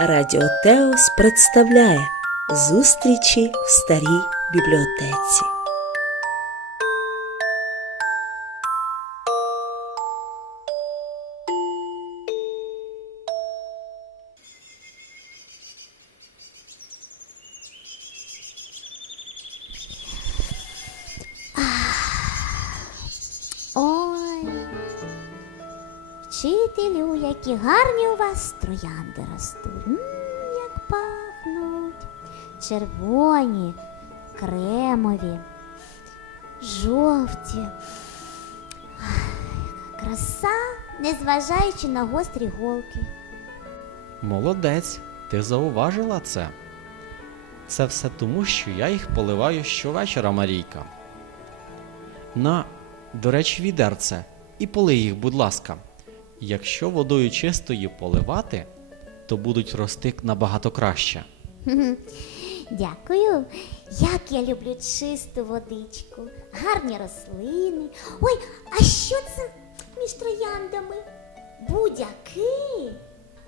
Радіо Теос представляє зустрічі в старій бібліотеці. Вчителю, які гарні у вас троянди ростуть. М, як пахнуть. Червоні, кремові, жовті. Краса, незважаючи на гострі голки. Молодець, ти зауважила це. Це все тому, що я їх поливаю щовечора, Марійка. На, до речі, відерце, і полий їх, будь ласка. Якщо водою чистою поливати, то будуть рости набагато краще. Дякую. Як я люблю чисту водичку, гарні рослини. Ой, а що це між трояндами? Будяки.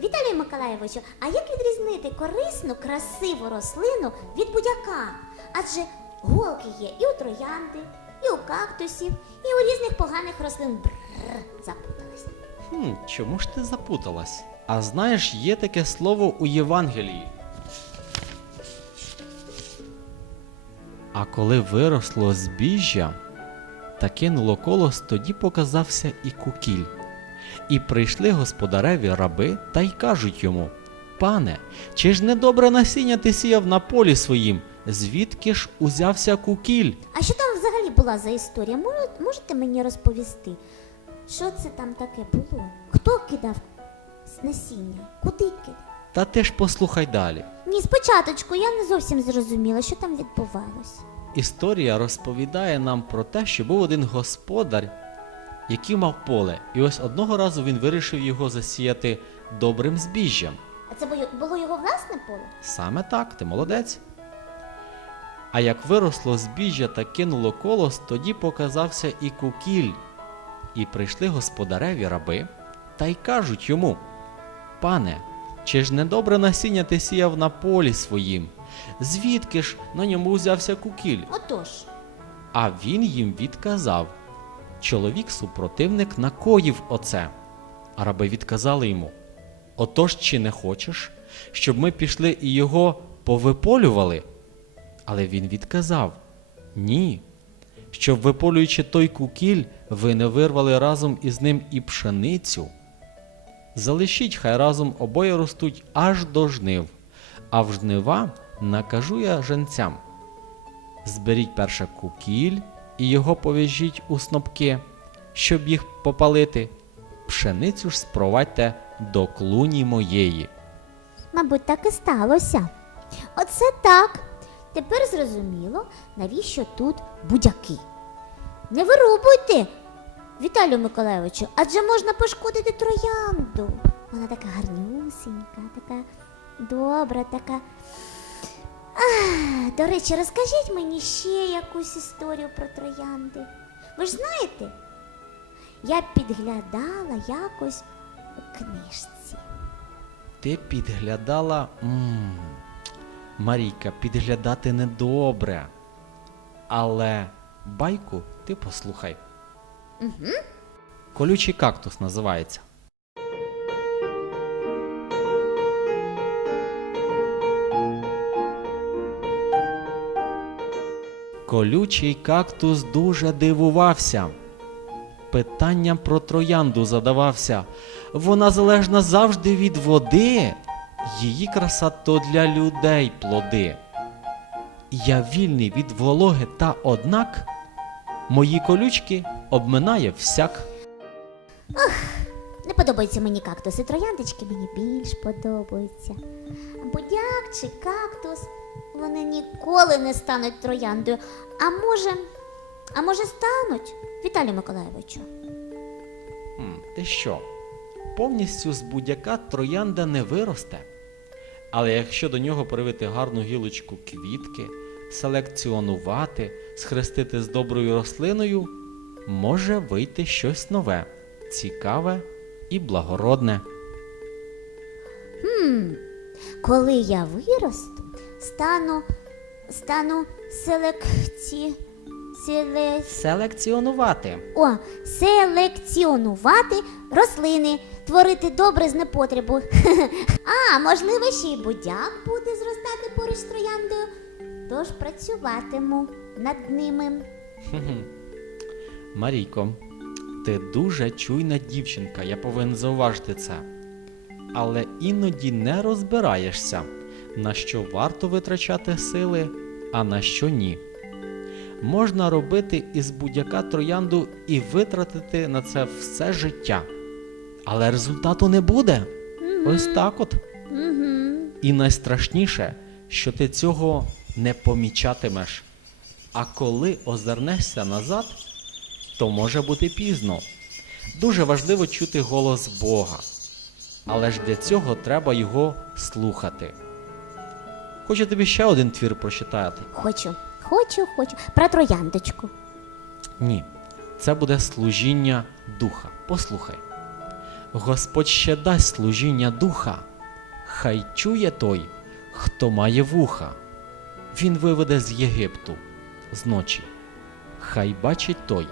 Віталію Миколаєвичу, а як відрізнити корисну, красиву рослину від будяка? Адже голки є і у троянди, і у кактусів, і у різних поганих рослин. Бррр, запуталася. Хм, чому ж ти запуталась? А знаєш, є таке слово у Євангелії. А коли виросло збіжжя та кинуло колос, тоді показався і кукіль. І прийшли господареві раби та й кажуть йому: Пане, чи ж не добре насіння ти сіяв на полі своїм? Звідки ж узявся кукіль? А що там взагалі була за історія? Можете мені розповісти? Що це там таке було? Хто кидав насіння? Куди кидав? Та ти ж послухай далі. Ні, спочатку я не зовсім зрозуміла, що там відбувалось. Історія розповідає нам про те, що був один господар, який мав поле, і ось одного разу він вирішив його засіяти добрим збіжжям. А це було- було його власне поле? Саме так, ти молодець. А як виросло збіжжя та кинуло колос, тоді показався і кукіль. І прийшли господареві раби та й кажуть йому: Пане, чи ж не добре насіння ти сіяв на полі своїм? Звідки ж на ньому взявся кукіль? Отож. А він їм відказав. Чоловік супротивник накоїв оце. А раби відказали йому: Отож чи не хочеш, щоб ми пішли і його повиполювали? Але він відказав: Ні. Щоб виполюючи той кукіль, ви не вирвали разом із ним і пшеницю. Залишіть, хай разом обоє ростуть аж до жнив, а в жнива накажу я женцям. Зберіть перше кукіль і його пов'яжіть у снопки, щоб їх попалити. Пшеницю ж спровадьте до клуні моєї. Мабуть, так і сталося. Оце так. Тепер зрозуміло, навіщо тут будяки. Не вирубуйте, Віталію Миколайовичу, адже можна пошкодити троянду. Вона така гарнюсінька, така добра, така. А, до речі, розкажіть мені ще якусь історію про троянди. Ви ж знаєте, я підглядала якось у книжці. Ти підглядала. м Марійка, підглядати недобре. Але байку ти послухай. Угу. Колючий кактус називається. Колючий кактус дуже дивувався. Питанням про троянду задавався. Вона залежна завжди від води. Її краса то для людей плоди. Я вільний від вологи та однак мої колючки обминає всяк. Не подобаються мені кактуси, трояндочки мені більш подобаються. Будяк чи кактус, вони ніколи не стануть трояндою. А може, а може стануть, Віталію Миколаєвичу? Ти що? Повністю з будяка троянда не виросте. Але якщо до нього привити гарну гілочку квітки, селекціонувати, схрестити з доброю рослиною, може вийти щось нове, цікаве і благородне. Хм, Коли я виросту, стану, стану селекці, селе, Селекціонувати. о, селекціонувати рослини, творити добре з непотребу. А, можливо, ще й будяк буде зростати поруч з трояндою. Тож працюватиму над ними. Марійко, ти дуже чуйна дівчинка, я повинен зауважити це. Але іноді не розбираєшся, на що варто витрачати сили, а на що ні. Можна робити із будь-яка троянду і витратити на це все життя. Але результату не буде. Ось так от. Угу. І найстрашніше, що ти цього не помічатимеш. А коли озирнешся назад, то може бути пізно. Дуже важливо чути голос Бога. Але ж для цього треба його слухати. Хочу тобі ще один твір прочитати. Хочу, хочу, хочу. Про трояндочку. Ні, це буде служіння духа. Послухай. Господь ще дасть служіння духа. Хай чує той, хто має вуха. Він виведе з Єгипту зночі. Хай бачить той,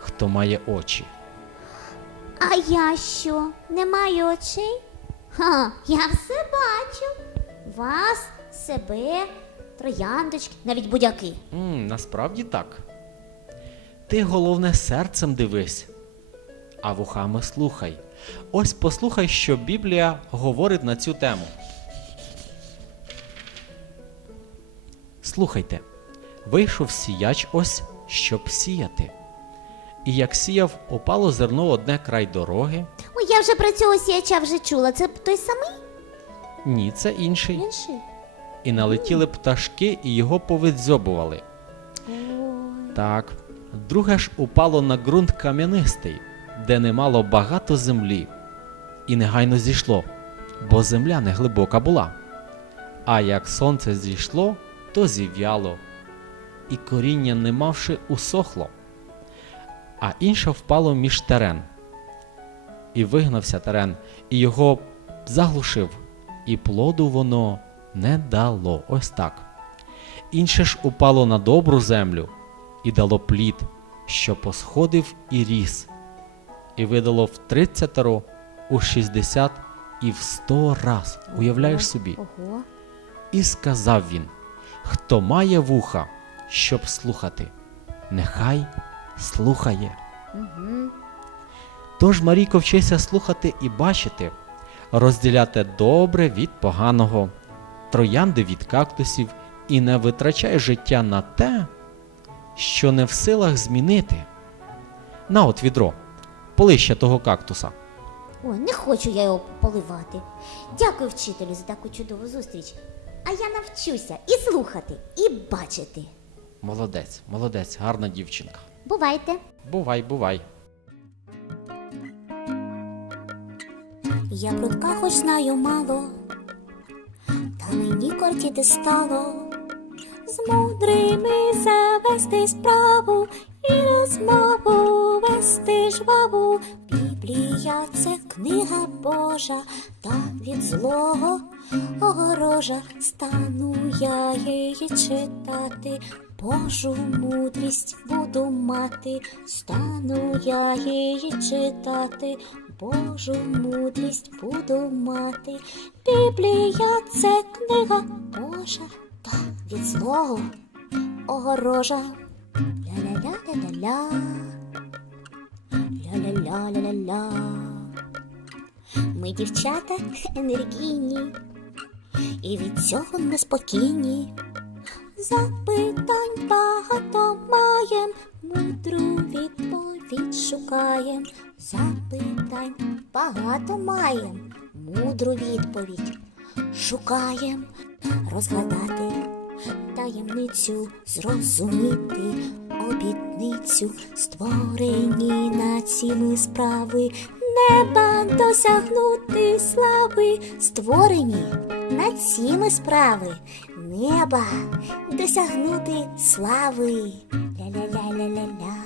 хто має очі. А я що? Не маю очей? Ха, я все бачу. Вас, себе, трояндочки, навіть будяки. м насправді так. Ти головне серцем дивись, а вухами слухай. Ось послухай, що Біблія говорить на цю тему. Слухайте, вийшов сіяч ось, щоб сіяти. І як сіяв, упало зерно одне край дороги. Ой, я вже про цього сіяча вже чула. Це той самий Ні, це інший. інший. І налетіли пташки і його повидзьобували. Так, друге ж упало на ґрунт кам'янистий, де немало багато землі, і негайно зійшло, бо земля не глибока була. А як сонце зійшло, то зів'яло, і коріння, не мавши, усохло. А інше впало між терен. І вигнався терен, і його заглушив, і плоду воно не дало. Ось так. Інше ж упало на добру землю і дало плід, що посходив і ріс, і видало в тридцятеро, у шістдесят і в сто раз. Уявляєш собі? Ого. І сказав він: Хто має вуха, щоб слухати, нехай слухає. Угу. Тож, Марійко, вчися слухати і бачити, розділяти добре від поганого, троянди від кактусів і не витрачай життя на те, що не в силах змінити. На от відро, полий ще того кактуса. Ой, не хочу я його поливати. Дякую вчителю за таку чудову зустріч. А я навчуся і слухати, і бачити. Молодець, молодець, гарна дівчинка. Бувайте! Бувай, бувай. Я прудка хоч знаю мало, мені кортіти стало з мудрими завести справу і розмову вести жваву. Біблія це книга Божа, та від злого огорожа стану я її читати. Божу мудрість буду мати, стану я її читати, Божу мудрість буду мати. Біблія це книга Божа, та від злого огорожа. Ля-ля-ля-ля-ля-ля. Ля-ля-ля-ля-ля-ля. Ми дівчата енергійні, і від цього неспокійні. Запитань багато маєм, мудру відповідь шукаєм. Запитань багато маєм, мудру відповідь шукаєм, розгадати таємницю, зрозуміти обітницю, створені на ціли справи, неба досягнути слави, створені на ціли справи, неба досягнути слави. Ля-ля-ля-ля-ля-ля.